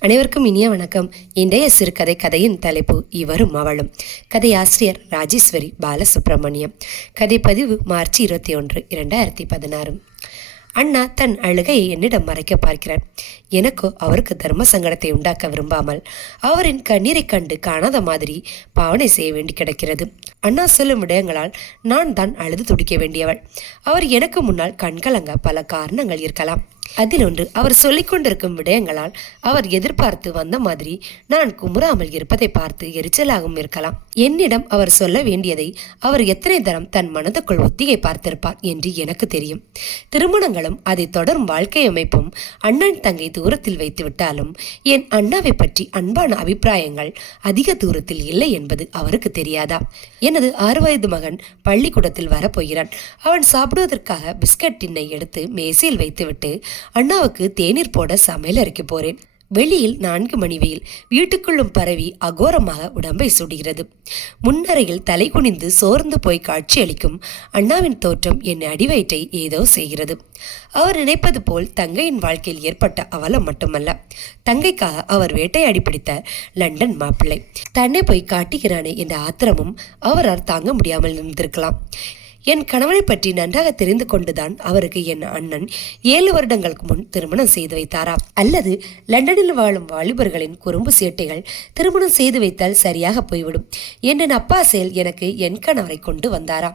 அனைவருக்கும் இனிய வணக்கம். இன்றைய சிறுகதை கதையின் தலைப்பு இவரும் அவளும். கதை ஆசிரியர் ராஜேஸ்வரி பாலசுப்ரமணியம். கதை பதிவு மார்ச் இருபத்தி ஒன்று இரண்டாயிரத்தி பதினாறு. அண்ணா தன் அழுகையை என்னிடம் மறைக்க பார்க்கிறார். எனக்கோ அவருக்கு தர்ம சங்கடத்தை உண்டாக்க விரும்பாமல் அவரின் கண்ணீரை கண்டு காணாத மாதிரி பாவனை செய்ய வேண்டி கிடக்கிறது. அண்ணா சொல்லும் விடயங்களால் நான் தான் அழுது துடிக்க வேண்டியவள். அவர் எனக்கு முன்னால் கண்கலங்க பல காரணங்கள் இருக்கலாம். அதில் ஒன்று அவர் சொல்லிக் கொண்டிருக்கும் விடயங்களால் அவர் எதிர்பார்த்து வந்த மாதிரி நான் குமுறாமல் இருப்பதை பார்த்து எரிச்சலாகவும் இருக்கலாம். என்னிடம் அவர் சொல்ல வேண்டியதை அவர் எத்தனை தரம் தன் மனதுக்குள் ஒத்திகை பார்த்திருப்பார் என்று எனக்கு தெரியும். திருமணங்களும் அதை தொடரும் வாழ்க்கை அமைப்பும் அண்ணன் தங்கை தூரத்தில் வைத்து விட்டாலும் என் அண்ணாவை பற்றி அன்பான அபிப்பிராயங்கள் அதிக தூரத்தில் இல்லை என்பது அவருக்கு தெரியாதா? எனது ஆறு வயது மகன் பள்ளிக்கூடத்தில் வரப்போகிறான். அவன் சாப்பிடுவதற்காக பிஸ்கட் டின்னை எடுத்து மேசையில் வைத்துவிட்டு அண்ணாவுக்கு தேநீர் போட சமையல் அரைக்க போறேன். வெளியில் நான்கு மணி வெயில். வீட்டுக்குள்ளும் பரவி அகோரமாக உடம்பை சுடுகிறது. முன்னறையில் தலை குனிந்து சோர்ந்து போய் காட்சியளிக்கும் அண்ணாவின் தோற்றம் என் அடிவயிற்றை ஏதோ செய்கிறது. அவர் நினைப்பது போல் தங்கையின் வாழ்க்கையில் ஏற்பட்ட அவலம் மட்டுமல்ல. தங்கைக்காக அவர் வேட்டையாடி பிடித்த லண்டன் மாப்பிள்ளை. தன்னை போய் காட்டுகிறானே என்ற ஆத்திரமும் அவரால் தாங்க முடியாமல் இருந்திருக்கலாம். என் கணவனை பற்றி நன்றாக தெரிந்து கொண்டுதான் அவருக்கு என் அண்ணன் ஏழு வருடங்களுக்கு முன் திருமணம் செய்து வைத்தாரா? அல்லது லண்டனில் வாழும் வாலிபர்களின் குறும்பு சேட்டைகள் திருமணம் செய்து வைத்தால் சரியாக போய்விடும் என்ற அப்பா செயல் எனக்கு என் கணவரை கொண்டு வந்தாரா?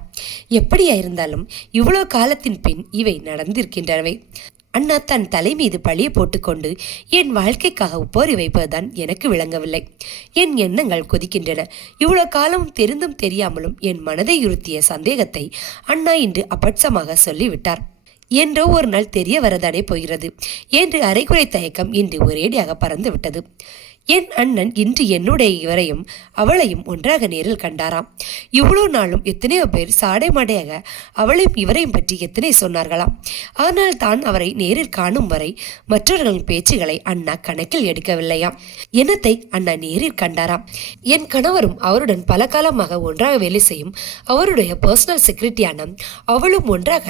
எப்படியா இருந்தாலும் இவ்வளோ காலத்தின் பின் இவை நடந்திருக்கின்றனவை. அண்ணா தன் தலை மீது பழியை போட்டுக்கொண்டு என் வாழ்க்கைக்காக போரி வைப்பதுதான் எனக்கு விளங்கவில்லை. என் எண்ணங்கள் கொதிக்கின்றன. இவ்வளவு காலம் தெரிந்தும் தெரியாமலும் என் மனதை உறுத்திய சந்தேகத்தை அண்ணா இன்று அபட்சமாக சொல்லிவிட்டார். என்றோ ஒரு நாள் தெரிய வரதானே போகிறது. என்று அரைக்குறை தயக்கம் இன்று ஒரேடியாக பறந்து விட்டது என் அண்ணன் இன்று என்னுடைய இவரையும் அவளையும் ஒன்றாக நேரில் கண்டாராம். இவ்வளோ நாளும் எத்தனையோ பேர் சாடை மாடையாக அவளையும் இவரையும் பற்றி எத்தனை சொன்னார்களாம். ஆனால் தான் அவரை நேரில் காணும் வரை மற்றவர்களின் பேச்சுகளை அண்ணா கணக்கில் எடுக்கவில்லையாம். என்னத்தை அண்ணா நேரில் கண்டாராம். என் கணவரும் அவருடன் பல காலமாக ஒன்றாக வேலை செய்யும் அவருடைய பர்சனல் செக்ரட்டரியான அவளும் ஒன்றாக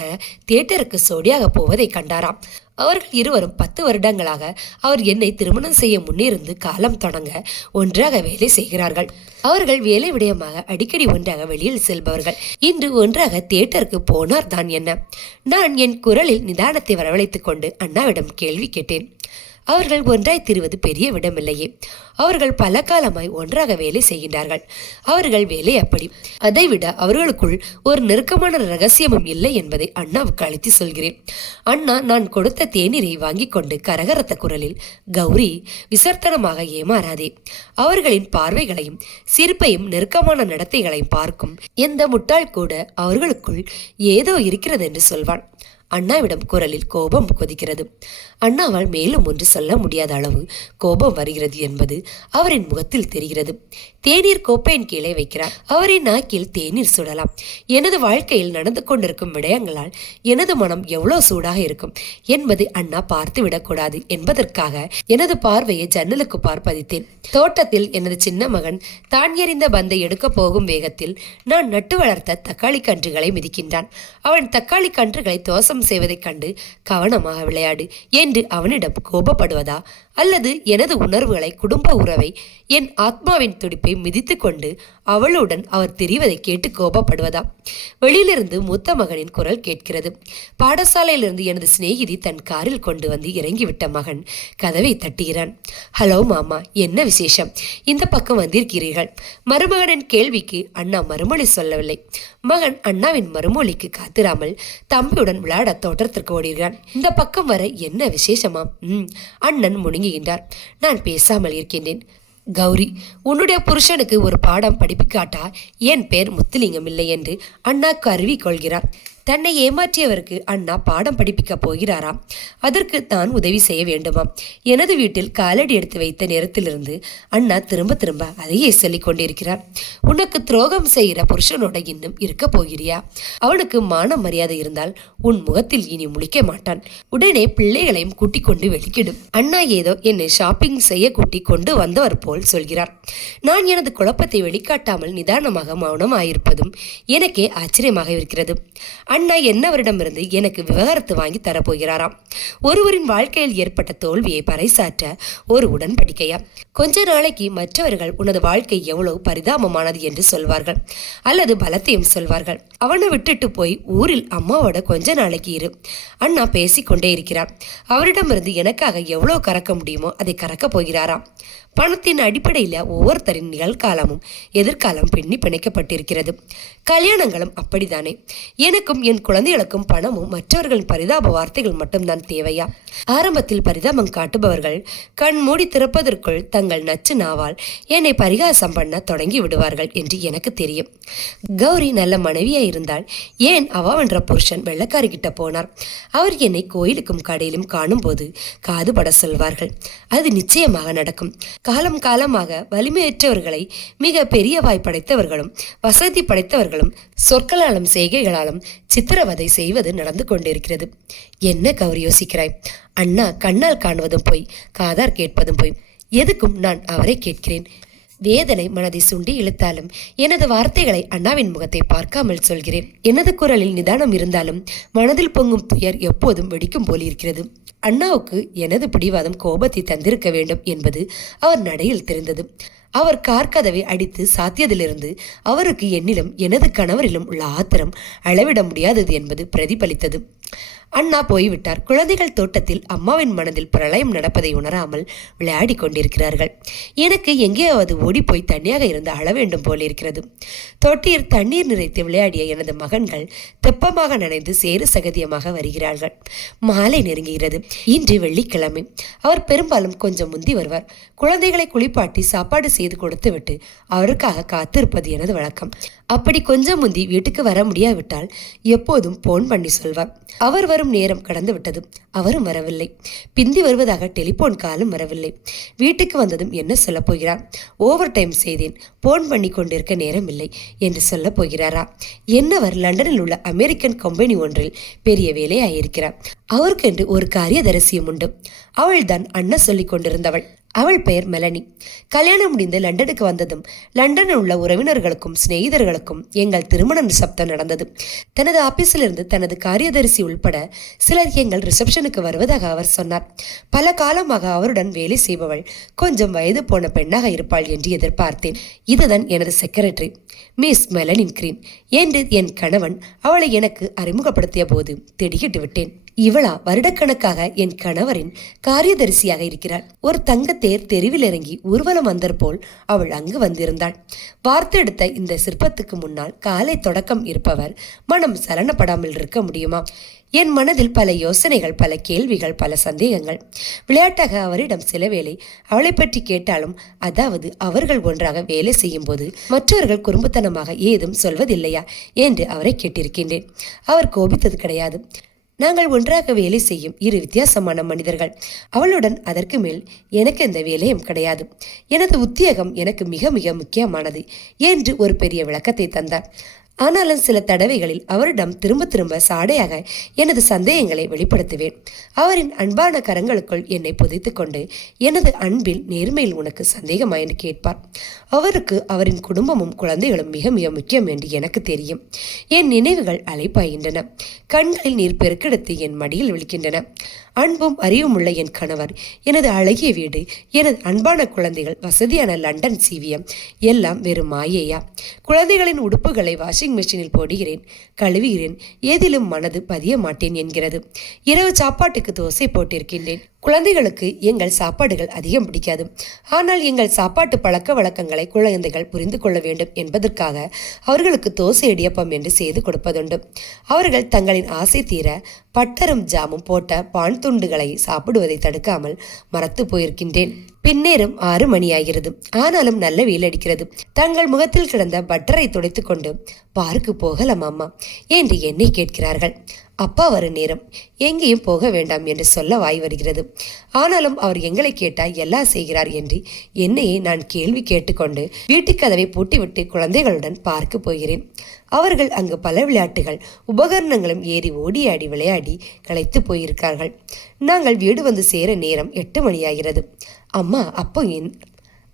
தியேட்டருக்கு சோடியாக போவதை கண்டாராம். அவர்கள் இருவரும் பத்து வருடங்களாக அவர் என்னை திருமணம் செய்ய முன்னிருந்து காலம் தொடங்க ஒன்றாக வேலை செய்கிறார்கள். அவர்கள் வேலை விடயமாக அடிக்கடி ஒன்றாக வெளியில் செல்பவர்கள். இன்று ஒன்றாக தியேட்டருக்கு போனார் தான் என்ன. நான் என் குரலில் நிதானத்தை வரவழைத்துக் கொண்டு அண்ணாவிடம் கேள்வி கேட்டேன். அவர்கள் ஒன்றாய் திருவது பெரிய விடமில்லையே. அவர்கள் பல காலமாய் ஒன்றாக வேலை செய்கின்றார்கள். அவர்கள் வேலை அப்படி. அதைவிட அவர்களுக்குள் ஒரு நெருக்கமான ரகசியமும் இல்லை என்பதை அண்ணாவுக்கு அழைத்து சொல்கிறேன். அண்ணா நான் கொடுத்த தேநீரை வாங்கி கொண்டு கரகரத்த குரலில் கௌரி விசர்த்தனமாக ஏமாறாதே. அவர்களின் பார்வைகளையும் சிரிப்பையும் நெருக்கமான நடத்தைகளையும் பார்க்கும் எந்த முட்டாள் கூட அவர்களுக்குள் ஏதோ இருக்கிறது என்று சொல்வான். அண்ணாவிடம் குரலில் கோபம் கொதிக்கிறது. அண்ணாவால் மேலும் ஒன்று சொல்ல முடியாத அளவு கோபம் வருகிறது என்பது அவரின் முகத்தில் தெரிகிறது. தேநீர் கோப்பையின் கீழே வைக்கிறார். அவரின் நாக்கில் தேநீர் சுடலாம். எனது வாழ்க்கையில் நடந்து கொண்டிருக்கும் விடயங்களால் எனது மனம் எவ்வளவு சூடாக இருக்கும் என்பதை அண்ணா பார்த்து விடக்கூடாது என்பதற்காக எனது பார்வையை ஜன்னலுக்கு பார்ப்பதித்தேன். தோட்டத்தில் எனது சின்ன மகன் தான் எறிந்த பந்தை எடுக்க போகும் வேகத்தில் நான் நட்டு வளர்த்த தக்காளி கன்றுகளை மிதிக்கின்றான். அவன் தக்காளி கன்றுகளை தோசம் செய்வதைக் கண்டு கவனமாக விளையாடு என்று அவனிடம் கோபப்படுவதா? அல்லது எனது உணர்வுகளை குடும்ப உறவை என் ஆத்மாவின் துடிப்பை மிதித்து கொண்டு அவளுடன் அவர் தெரிவதை கேட்டு கோபப்படுவதா? வெளியிலிருந்து மூத்த மகனின் குரல் கேட்கிறது. பாடசாலையிலிருந்து எனது சிநேகிதி தன் காரில் கொண்டு வந்து இறங்கிவிட்ட மகன் கதவை தட்டுகிறான். ஹலோ மாமா என்ன விசேஷம்? இந்த பக்கம் வந்திருக்கிறீர்கள்? மருமகனின் கேள்விக்கு அண்ணா மறுமொழி சொல்லவில்லை. மகன் அண்ணாவின் மறுமொழிக்கு காத்திராமல் தம்பியுடன் விளையாட தோட்டத்திற்கு ஓடுகிறான் இந்த பக்கம் வர என்ன விசேஷமா? ம் அண்ணன் முணுங்குகின்றார். நான் பேசாமல் இருக்கின்றேன். கௌரி உன்னுடைய புருஷனுக்கு ஒரு பாடம் படிப்பிக்காட்டா? என் பேர் முத்துலிங்கம் இல்லை என்று அண்ணா கருவி கொள்கிறார். தன்னை ஏமாற்றியவருக்கு அண்ணா பாடம் படிப்பிக்கப் போகிறாராம். அதற்கு தான் உதவி செய்ய வேண்டுமாம். எனது வீட்டில் காலடி எடுத்து வைத்த நேரத்திலிருந்து அண்ணா திரும்ப திரும்ப அதையே சொல்லிக் கொண்டிருக்கிறார். உனக்கு துரோகம் செய்கிற புருஷனோட இன்னும் இருக்க போகிறியா? அவனுக்கு மான மரியாதை இருந்தால் உன் முகத்தில் இனி முழிக்க மாட்டான். உடனே பிள்ளைகளையும் கூட்டிக் கொண்டு வெளிக்கிடும். அண்ணா ஏதோ என்னை ஷாப்பிங் செய்ய கூட்டி கொண்டு வந்தவர் போல் சொல்கிறார். நான் எனது குழப்பத்தை வெளிக்காட்டாமல் நிதானமாக மௌனமாயிருப்பதும் எனக்கே ஆச்சரியமாக இருக்கிறது. அண்ணா என்னவரிடமிருந்து எனக்கு விவகாரத்து வாங்கி தரப்போகிறாராம்? ஒருவரின் வாழ்க்கையில் ஏற்பட்ட தோல்வியை பறைசாற்ற ஒரு உடன்படிக்கையா? கொஞ்ச நாளைக்கு மற்றவர்கள் உனது வாழ்க்கை எவ்வளவு பரிதாபமானது என்று சொல்வார்கள். அல்லது பலத்தையும் சொல்வார்கள். அவனை விட்டுட்டு போய் ஊரில் அம்மாவோட கொஞ்ச நாளைக்கு இரு. அண்ணா பேசிக்கொண்டே இருக்கிறார். அவரிடமிருந்து எனக்காக எவ்வளவு கறக்க முடியுமோ அதை கறக்கப் போகிறாராம். பணத்தின் அடிப்படையில் ஒவ்வொருத்தரின் நிகழ்காலமும் எதிர்காலம் பின்னி பிணைக்கப்பட்டிருக்கிறது. கல்யாணங்களும் அப்படித்தானே. எனக்கும் என் குழந்தைகளுக்கும் பணமும் மற்றவர்களின் பரிதாப வார்த்தைகள் மட்டும்தான் தேவையா? ஆரம்பத்தில் பரிதாபம் காட்டுபவர்கள் கண் மூடி திறப்பதற்குள் தங்கள் நச்சு நாவால் என்னை பரிகாசம் பண்ண தொடங்கி விடுவார்கள் என்று எனக்கு தெரியும். கௌரி நல்ல மனைவியா இருந்தால் ஏன் அவாவென்ற புருஷன் வெள்ளக்காரி கிட்ட போனார். அவர் என்னை கோயிலுக்கும் கடையிலும் காணும்போது காதுபட சொல்வார்கள். அது நிச்சயமாக நடக்கும். காலம் காலமாக வலிமையற்றவர்களை மிக பெரிய படைத்தவர்களும் வசதி படைத்தவர்களும் சொற்களாலும் செய்கைகளாலும் சித்திரவதை செய்வது நடந்து கொண்டிருக்கிறது. என்ன கௌரி யோசிக்கிறாய்? அண்ணா கண்ணால் காணுவதும் போய் காதார் கேட்பதும் போய். எதுக்கும் நான் அவரை கேட்கிறேன்? வேதனை மனதை சுண்டி இழுத்தாலும் எனது வார்த்தைகளை அண்ணாவின் முகத்தை பார்க்காமல் சொல்கிறேன். எனது குரலில் நிதானம் இருந்தாலும் மனதில் பொங்கும் துயர் எப்போதும் வெடிக்கும் போலிருக்கிறது. அண்ணாவுக்கு எனது பிடிவாதம் கோபத்தை தந்திருக்க வேண்டும் என்பது அவர் நடையில் தெரிந்தது. அவர் கார்கதவை அடித்து சாத்தியதிலிருந்து அவருக்கு என்னிலும் எனது கணவரிலும் உள்ள ஆத்திரம் அளவிட முடியாதது என்பது பிரதிபலித்தது. அண்ணா போய்விட்டார். குழந்தைகள் தோட்டத்தில் அம்மாவின் மனதில் பிரளயம் நடப்பதை உணராமல் விளையாடி கொண்டிருக்கிறார்கள். எனக்கு எங்கேயாவது ஓடிப்போய் தனியாக இருந்து அழ வேண்டும் போலிருக்கிறது தொட்டியில் தண்ணீர் நிறைத்து விளையாடிய எனது மகன்கள் தெப்பமாக நனைந்து சேறு சகதியமாக வருகிறார்கள். மாலை நெருங்குகிறது. இன்று வெள்ளிக்கிழமை. அவர் பெரும்பாலும் கொஞ்சம் முந்தி வருவார். குழந்தைகளை குளிப்பாட்டி சாப்பாடு செய்து கொடுத்துவிட்டு அவருக்காக காத்திருப்பது எனது வழக்கம். அப்படி கொஞ்சம் முந்தி வீட்டுக்கு வர முடியாவிட்டால் எப்போதும் போன் பண்ணி சொல்வார். அவர் வரும் நேரம் கடந்து விட்டது அவரும் வரவில்லை. பிந்தி வருவதாக டெலிபோன் காலும் வரவில்லை. வீட்டுக்கு வந்ததும் என்ன சொல்லப் போகிறார்? ஓவர் டைம் செய்தேன். போன் பண்ணி கொண்டிருக்க நேரம் இல்லை என்று சொல்லப் போகிறாரா? என்னவர் லண்டனில் உள்ள அமெரிக்கன் கம்பெனி ஒன்றில் பெரிய வேலையாயிருக்கிறார். அவருக்கென்று ஒரு காரியதரிசியம் உண்டு. அவள்தான் அண்ணா சொல்லிக் கொண்டிருந்தவள். அவள் பெயர் மெலனி. கல்யாணம் முடிந்து லண்டனுக்கு வந்ததும் லண்டனில் உள்ள உறவினர்களுக்கும் சிநேகிதர்களுக்கும் எங்கள் திருமண நிசப்தம் நடந்தது. தனது ஆபீஸிலிருந்து தனது காரியதரிசி உள்பட சிலர் எங்கள் ரிசப்ஷனுக்கு வருவதாக அவர் சொன்னார். பல காலமாக அவருடன் வேலை செய்பவள் கொஞ்சம் வயது போன பெண்ணாக இருப்பாள் என்று எதிர்பார்த்தேன். இதுதான் எனது செக்ரட்டரி மிஸ் மெலனின் கிரீன் என்று என் கணவன் அவளை எனக்கு அறிமுகப்படுத்திய போது திடுக்கிட்டு விட்டேன். இவளா வருடக்கணக்காக என் கணவரின் காரியதரிசியாக இருக்கிறாள். ஒரு தங்கத்தேர் தெருவில் இறங்கி ஊர்வலம் வந்தற்போல் அவள் அங்கு வந்திருந்தாள். வார்த்தெடுத்த இந்த சிற்பத்துக்கு முன்னால் காலை தொடக்கம் இருப்பவர் மனம் சலனப்படாமல் இருக்க முடியுமா? என் மனதில் பல யோசனைகள் பல கேள்விகள் பல சந்தேகங்கள். விளையாட்டாக அவரிடம் சில வேளை அவளை பற்றி கேட்டாலும் அதாவது அவர்கள் ஒன்றாக வேலை செய்யும் போது மற்றவர்கள் குறும்புத்தனமாக ஏதும் சொல்வதில்லையா? என்று அவரை கேட்டிருக்கின்றேன். அவர் கோபித்தது கிடையாது. நாங்கள் ஒன்றாக வேலை செய்யும் இரு வித்தியாசமான மனிதர்கள். அவளுடன் அதற்கு மேல் எனக்கு எந்த வேலையும் கிடையாது. எனது உத்தியோகம் எனக்கு மிக மிக முக்கியமானது என்று ஒரு பெரிய விளக்கத்தை தந்தார். ஆனாலும் சில தடவைகளில் அவரிடம் திரும்ப திரும்ப சாடையாக எனது சந்தேகங்களை வெளிப்படுத்துவேன். அவரின் அன்பான கரங்களுக்குள் என்னை புதைத்துக்கொண்டு எனது அன்பில் நேர்மையில் உனக்கு சந்தேகமா? என்று கேட்பார். அவருக்கு அவரின் குடும்பமும் குழந்தைகளும் மிக மிக முக்கியம் என்று எனக்கு தெரியும். என் நினைவுகள் அலைப்பாய்கின்றன. கண்களில் நீர் பெருக்கெடுத்து என் மடியில் விழிக்கின்றன. அன்பும் அறிவும் உள்ள என் கணவர். எனது அழகிய வீடு எனது அன்பான குழந்தைகள் வசதியான லண்டன் சிவியம் எல்லாம் வெறும் மாயையா. குழந்தைகளின் உடுப்புகளை வாஷிங் மிஷினில் போடுகிறேன் கழுவுகிறேன் ஏதிலும் மனது பதிய மாட்டேன் என்கிறது. இரவு சாப்பாட்டுக்கு தோசை போட்டிருக்கின்றேன். குழந்தைகளுக்கு எங்கள் சாப்பாடுகள் அதிகம் பிடிக்காது. ஆனால் எங்கள் சாப்பாட்டு பழக்க வழக்கங்களை குழந்தைகள் புரிந்து கொள்ள வேண்டும் என்பதற்காக அவர்களுக்கு தோசை இடியப்பம் என்று செய்து கொடுப்பதுண்டு. அவர்கள் தங்களின் ஆசை தீர பட்டரும் ஜாமும் போட்ட பான் துண்டுகளை சாப்பிடுவதை தடுக்காமல் மறத்து போயிருக்கின்றேன். பின்னேரம் ஆறு மணி ஆகிறது ஆனாலும் நல்ல வெயில் அடிக்கிறது. தங்கள் முகத்தில் கிடந்த பட்டரை துடைத்துக்கொண்டு பார்க்கு போகலாம் அம்மா என்று என்னை கேட்கிறார்கள். அப்பா வரும் நேரம் எங்கேயும் போக வேண்டாம் என்று சொல்ல வாய் வருகிறது. ஆனாலும் அவர் எங்களை கேட்டால் எல்லாம் செய்கிறார் என்று என்னையே நான் கேள்வி கேட்டுக்கொண்டு வீட்டுக்கதவை பூட்டிவிட்டு குழந்தைகளுடன் பார்க்க போகிறேன். அவர்கள் அங்கு பல விளையாட்டுகள் உபகரணங்களும் ஏறி ஓடியாடி விளையாடி களைத்து போயிருக்கார்கள். நாங்கள் வீடு வந்து சேர நேரம் எட்டு மணியாகிறது. அம்மா அப்போ என்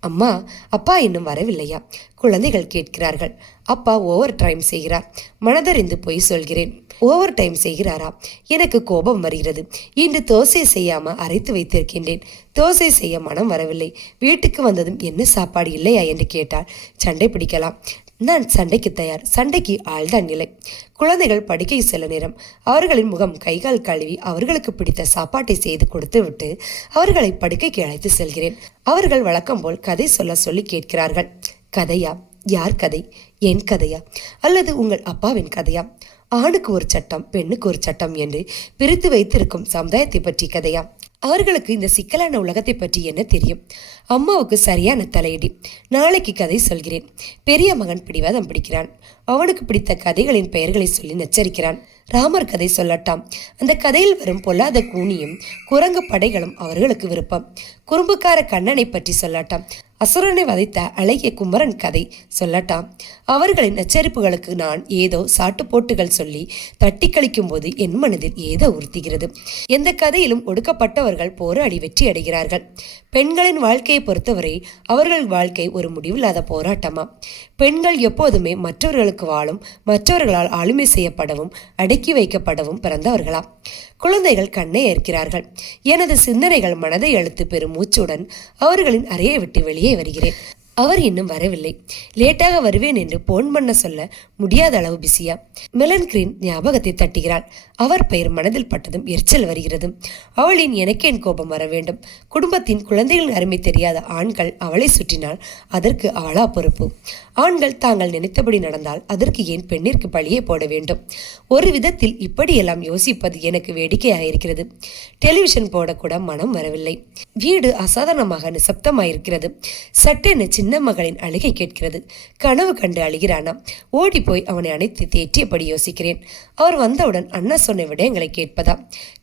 அம்மா அப்பா இன்னும் வரவில்லையா? குழந்தைகள் கேட்கிறார்கள். அப்பா ஓவர் டைம் செய்கிறார். மனதறிந்து போய் சொல்கிறேன். ஓவர் டைம் செய்கிறாரா? எனக்கு கோபம் வருகிறது. இன்று தோசை செய்யாம அரைத்து வைத்திருக்கின்றேன். தோசை செய்ய மனம் வரவில்லை. வீட்டுக்கு வந்ததும் என்ன சாப்பாடு இல்லையா? என்று கேட்டால் சண்டை பிடிக்கலாம். நான் சண்டைக்கு தயார். சண்டைக்கு ஆள்தான் நிலை குழந்தைகள் படுக்கை செல்ல நேரம் அவர்களின் முகம் கைகால் கழுவி அவர்களுக்கு பிடித்த சாப்பாட்டை செய்து கொடுத்து விட்டு அவர்களை படுக்கைக்கு அழைத்து செல்கிறேன். அவர்கள் வழக்கம் போல் கதை சொல்ல சொல்லி கேட்கிறார்கள். கதையா? யார் கதை? என் கதையா? அல்லது உங்கள் அப்பாவின் கதையா? ஆணுக்கு ஒரு சட்டம் பெண்ணுக்கு ஒரு சட்டம் என்று பிரித்து வைத்திருக்கும் சமுதாயத்தை பற்றி கதையா? அவர்களுக்கு இந்த சிக்கலான உலகத்தை பற்றி என்ன தெரியும்? அம்மாவுக்கு சரியான தலையடி. நாளைக்கு கதை சொல்கிறேன். பெரிய மகன் பிடிவாதம் பிடிக்கிறான். அவனுக்கு பிடித்த கதைகளின் பெயர்களை சொல்லி நச்சரிக்கிறான். ராமர் கதை சொல்லட்டாம். அந்த கதையில் வரும் பொல்லாத கூனியும் குரங்கு படைகளும் அவர்களுக்கு விருப்பம். குறும்புக்கார கண்ணனை பற்றி சொல்லட்டாம். அசுரனை வதைத்த அழகிய குமரன் கதை சொல்லட்டாம். அவர்களின் நச்சரிப்புகளுக்கு நான் ஏதோ சாட்டு போட்டுகள் சொல்லி தட்டி கழிக்கும் போது என் மனதில் ஏதோ உறுத்துகிறது. எந்த கதையிலும் ஒடுக்கப்பட்டவர்கள் போராடி வெற்றி அடைகிறார்கள். பெண்களின் வாழ்க்கையை பொறுத்தவரை அவர்கள் வாழ்க்கை ஒரு முடிவில்லாத போராட்டமா? பெண்கள் எப்போதுமே மற்றவர்களுக்கு வாழும் மற்றவர்களால் ஆளுமை செய்யப்படவும் அடக்கி வைக்கப்படவும் பிறந்தவர்களா குழந்தைகள் கண்ணை ஏற்கிறார்கள். எனது சிந்தனைகள் மனதை அழுத்து பெறும் மூச்சுடன் அவர்களின் அறையை விட்டு வெளியே வருகிறேன். அவர் இன்னும் வரவில்லை. லேட்டாக வருவேன் என்று போன் பண்ண சொல்ல முடியாத அளவு பிஸியா மெலன் கிரீன் ஞாபகத்தை தட்டுகிறாள். அவர் பெயர் மனதில் பட்டதும் எரிச்சல் வருகிறது. அவளின் எனக்கேன் கோபம் வர வேண்டும். குடும்பத்தின் குழந்தைகளின் அருமை தெரியாத ஆண்கள் அவளை சுற்றினால் அதற்கு அவளா பொறுப்பு. ஆண்கள் தாங்கள் நினைத்தபடி நடந்தால் அதற்கு ஏன் பெண்ணிற்கு பழியே போட வேண்டும்? ஒரு விதத்தில் இப்படியெல்லாம் யோசிப்பது எனக்கு வேடிக்கையாக இருக்கிறது. டெலிவிஷன் போடக்கூட மனம் வரவில்லை. வீடு அசாதாரணமாக நிசப்தமாயிருக்கிறது. சட்டென சின்ன மகளின் அழுகை கேட்கிறது. கனவு கண்டு அழுகிறானாம். ஓடி போய் அவனை அணைத்து தேற்றியபடி யோசிக்கிறேன். அவர் வந்தவுடன் அண்ணா சொன்ன விடயங்களை கேட்பதா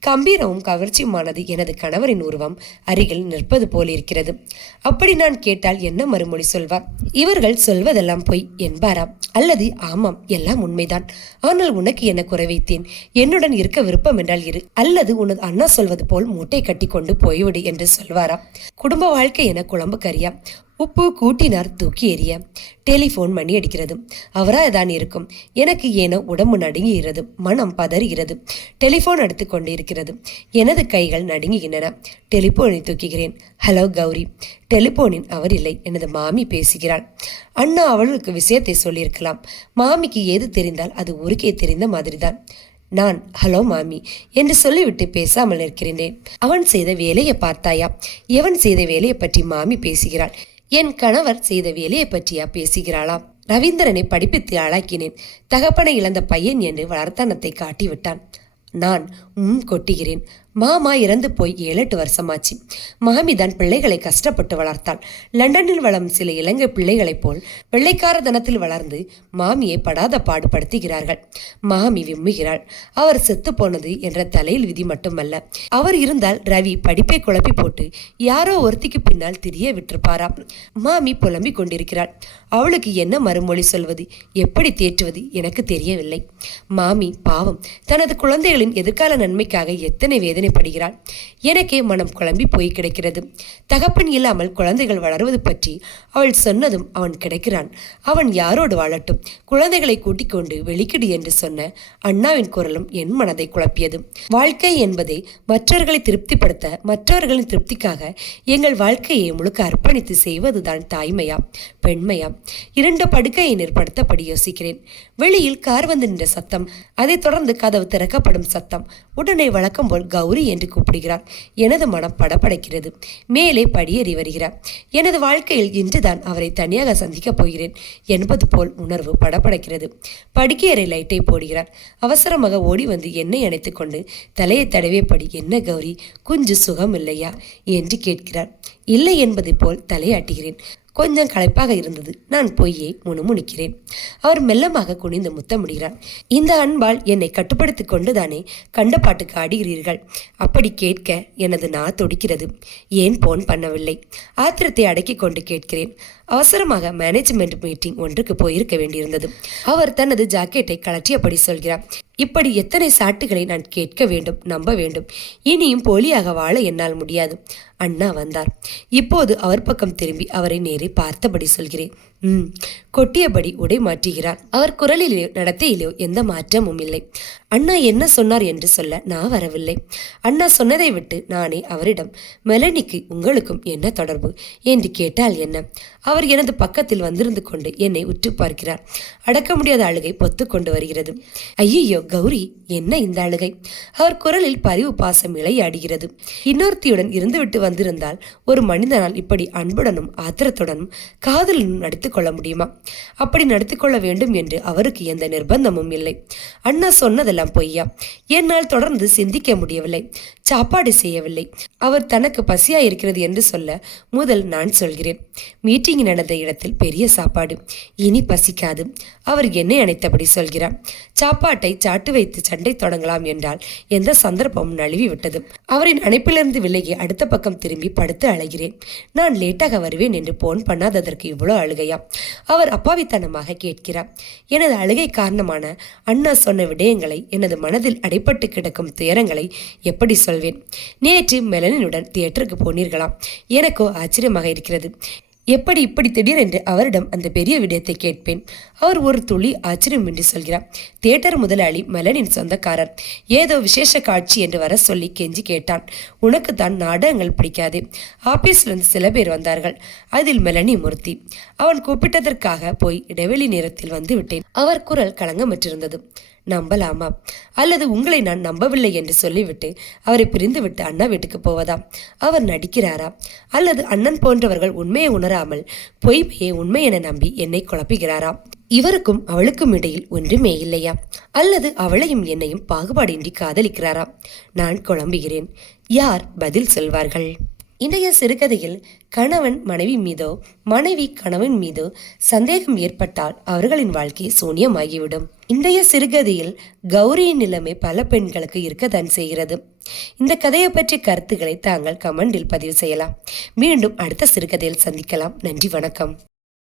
கம்பீரமும் கவர்ச்சியுமானது எனது கணவரின் உருவம் அருகில் நிற்பது போல் இருக்கிறது. அப்படி நான் கேட்டால் என்ன மறுமொழி சொல்வார்? இவர்கள் சொல்வதெல்லாம் பொய் என்பாராம். அல்லது ஆமாம் எல்லாம் உண்மைதான். ஆனால் உனக்கு என்ன குறை வைத்தேன்? என்னுடன் இருக்க விருப்பம் என்றால் இரு. அல்லது உனது அண்ணா சொல்வது போல் மூட்டை கட்டி கொண்டு போய்விடு என்று சொல்வாராம். குடும்ப வாழ்க்கை என குழம்பு கரியா உப்பு கூட்டினார் தூக்கி எறிய. டெலிஃபோன் மணி அடிக்கிறது. அவராக தான் இருக்கும். எனக்கு ஏனோ உடம்பு நடுங்குகிறது. மனம் பதறுகிறது. டெலிஃபோன் எடுத்து கொண்டு இருக்கிறது எனது கைகள் நடுங்குகின்றன. டெலிஃபோனை தூக்குகிறேன். ஹலோ கௌரி. டெலிஃபோனின் அவர் இல்லை. எனது மாமி பேசுகிறாள். அண்ணா அவளுக்கு விஷயத்தை சொல்லியிருக்கலாம். மாமிக்கு ஏது தெரிந்தால் அது ஊருக்கே தெரிந்த மாதிரிதான். நான் ஹலோ மாமி. என்று சொல்லிவிட்டு பேசாமல் நிற்கிறேன். அவன் செய்த வேலையை பார்த்தாயா? எவன் செய்த வேலையை பற்றி மாமி பேசுகிறாள்? என் கணவர் செய்த வேலையை பற்றியா பேசுகிறாளாம். ரவீந்திரனை படிப்பித்து அழாக்கினேன் தகப்பனை இழந்த பையன் என்று வளர்த்தனத்தை காட்டிவிட்டான். நான் ம் கொட்டுகிறேன். மாமா இறந்து போய் ஏழு எட்டு வருஷமாச்சு. மாமி தான் பிள்ளைகளை கஷ்டப்பட்டு வளர்த்தாள். லண்டனில் வளம் சில இலங்கை பிள்ளைகளைப் போல் வெள்ளைக்கார தனத்தில் வளர்ந்து மாமியை படாத பாடுபடுத்துகிறார்கள். மாமி விம்முகிறாள். அவர் செத்து போனது என்ற தலையில் விதி மட்டுமல்ல. அவர் இருந்தால் ரவி படிப்பை குழப்பி போட்டு யாரோ ஒருத்திக்கு பின்னால் திரிய விட்டிருப்பாரா? மாமி புலம்பிக் கொண்டிருக்கிறாள். அவளுக்கு என்ன மறுமொழி சொல்வது? எப்படி தேற்றுவது? எனக்கு தெரியவில்லை. மாமி பாவம். தனது குழந்தைகளின் எதிர்கால நன்மைக்காக எத்தனை வேதனைப்படுகிறாள்? எனக்கே மனம் குழம்பி போய் கிடைக்கிறது. தகப்பன் இல்லாமல் குழந்தைகள் வளருவது பற்றி அவள் சொன்னதும் அவன் கிடைக்கிறான். அவன் யாரோடு வாழட்டும்? குழந்தைகளை கூட்டிக் கொண்டு வெளிக்கிடு என்று சொன்ன அண்ணாவின் குரலும் என் மனதை குழப்பியது. வாழ்க்கை என்பதை மற்றவர்களை திருப்திப்படுத்த மற்றவர்களின் திருப்திக்காக எங்கள் வாழ்க்கையை முழுக்க அர்ப்பணித்து செய்வதுதான் தாய்மையா? பெண்மையா? இரண்டு படுக்கையை நிற்படுத்தபடி யோசிக்கிறேன். வெளியில் கார் வந்து நின்ற சத்தம். அதைத் தொடர்ந்து கதவு திறக்கப்படும் சத்தம். உடனே வழக்கம் போல் கௌரி என்று கூப்பிடுகிறார் எனது மனம் படப்படைக்கிறது மேலே படியேறி வருகிறார். எனது வாழ்க்கையில் இன்றுதான் அவரை தனியாக சந்திக்கப் போகிறேன். என்பது போல் உணர்வு படப்படைக்கிறது படுக்கையறை லைட்டை போடுகிறார். அவசரமாக ஓடி வந்து என்னை அணைத்துக் கொண்டு தலையை தடவியபடி என்ன கௌரி குஞ்சு சுகம் இல்லையா என்று கேட்கிறார். இல்லை என்பதை போல் தலையாட்டுகிறேன். கொஞ்சம் களைப்பாக இருந்தது. நான் பொய்யை முணுமுணுக்கிறேன். அவர் மெல்லமாக குனிந்து முத்தமிடுகிறார். இந்த அன்பால் என்னை கட்டுப்படுத்திக் கொண்டுதானே கண்ட பாட்டுக்கு ஆடுகிறீர்கள்? அப்படி கேட்க எனது நா துடிக்கிறது. ஏன் போன் பண்ணவில்லை? ஆத்திரத்தை அடக்கி கொண்டு கேட்கிறேன். அவசரமாக மேனேஜ்மெண்ட் மீட்டிங் ஒன்றுக்கு போயிருக்க வேண்டியிருந்தது. அவர் தனது ஜாக்கெட்டை கலற்றியபடி சொல்கிறார். இப்படி எத்தனை சாட்டுகளை நான் கேட்க வேண்டும் நம்ப வேண்டும்? இனியும் போலியாக வாழ என்னால் முடியாது. அண்ணா வந்தார். இப்போது அவர் பக்கம் திரும்பி அவரை நேரே பார்த்தபடி சொல்கிறேன். ம். கொட்டியபடி உடை மாற்றுகிறார். அவர் குரலிலோ நடத்தையிலோ எந்த மாற்றமும் இல்லை. அண்ணா என்ன சொன்னார் என்று சொல்ல நான் வரவில்லை. அண்ணா சொன்னதை விட்டு நானே அவரிடம் மெலனிக்கு உங்களுக்கும் என்ன தொடர்பு? என்று கேட்டால் என்ன? அவர் எனது பக்கத்தில் வந்திருந்து கொண்டு என்னை உற்று பார்க்கிறார். அடக்க முடியாத அழுகை பொத்து கொண்டு வருகிறது. ஐயோ கௌரி என்ன இந்த அழுகை? அவர் குரலில் பரிவு பாசம் இளையாடுகிறது இன்னொருத்தியுடன் இருந்துவிட்டு வந்திருந்தால் ஒரு மனிதனால் இப்படி அன்புடனும் ஆத்திரத்துடனும் காதலுடன் கொள்ள முடியுமா? அப்படி நடத்தி கொள்ள வேண்டும் என்று அவருக்கு எந்த நிர்பந்தமும் இல்லை. அண்ணா சொன்னதெல்லாம் பொய்யா? என்னால் தொடர்ந்து சிந்திக்க முடியவில்லை. சாப்பாடு செய்யவில்லை. அவர் தனக்கு பசியா இருக்கிறது என்று சொல்ல முதல் நான் சொல்கிறேன். மீட்டிங் நடந்த இடத்தில் பெரிய சாப்பாடு. இனி பசிக்காது. அவர் என்னை அணைத்தபடி சொல்கிறார். சாப்பாட்டை சாட்டு வைத்து சண்டை தொடங்கலாம் என்றால் எந்த சந்தர்ப்பமும் நழுவி விட்டது அவரின் அணைப்பிலிருந்து விலகி அடுத்த பக்கம் திரும்பி படுத்து அழைகிறேன் நான் லேட்டாக வருவேன் என்று போன் பண்ணாததற்கு இவ்வளோ அழுகையா? அவர் அப்பாவித்தனமாக கேட்கிறார். எனது அழுகை காரணமான அண்ணா சொன்ன விடயங்களை எனது மனதில் அடைப்பட்டு கிடக்கும் துயரங்களை எப்படி சொல்வேன்? நேற்று மெலனினுடன் தியேட்டருக்கு போனீர்களாம். எனக்கோ ஆச்சரியமாக இருக்கிறது. எப்படி இப்படி திடீரென்று அவரிடம் அந்த பெரிய விடயத்தை கேட்பேன்? அவர் ஒரு துளி ஆச்சரியம் என்று சொல்கிறார். தியேட்டர் முதலாளி மலனின் சொந்தக்காரர். ஏதோ விசேஷ காட்சி என்று வர சொல்லி கெஞ்சி கேட்டான். உனக்கு தான் நாடகங்கள் பிடிக்காது. ஆபீஸிலிருந்து சில பேர் வந்தார்கள். அதில் மெலனி மூர்த்தி. அவன் கூப்பிட்டதற்காக போய் இடைவெளி நேரத்தில் வந்து விட்டேன். அவர் குரல் களங்கமற்றிருந்தது. நம்பலாமா அல்லது உங்களை நான் நம்பவில்லை என்று சொல்லிவிட்டு அவரை பிரிந்துவிட்டு அண்ணா வீட்டுக்கு போவதா? அவர் நடிக்கிறாரா? அல்லது அண்ணன் போன்றவர்கள் உண்மையை உணராமல் பொய்மையை உண்மை என நம்பி என்னை குழப்புகிறாரா? இவருக்கும் அவளுக்கும் இடையில் ஒன்றுமே இல்லையா? அல்லது அவளையும் என்னையும் பாகுபாடின்றி காதலிக்கிறாரா? நான் குழம்புகிறேன். யார் பதில் சொல்வார்கள்? இன்றைய சிறுகதையில் கணவன் மனைவி மீதோ மனைவி கணவன் மீதோ சந்தேகம் ஏற்பட்டால் அவர்களின் வாழ்க்கை சூன்யமாகிவிடும். இன்றைய சிறுகதையில் கௌரியின் நிலைமை பல பெண்களுக்கு இருக்கத்தான் செய்கிறது. இந்த கதையை பற்றிய கருத்துக்களை தாங்கள் கமெண்டில் பதிவு செய்யலாம். மீண்டும் அடுத்த சிறுகதையில் சந்திக்கலாம். நன்றி வணக்கம்.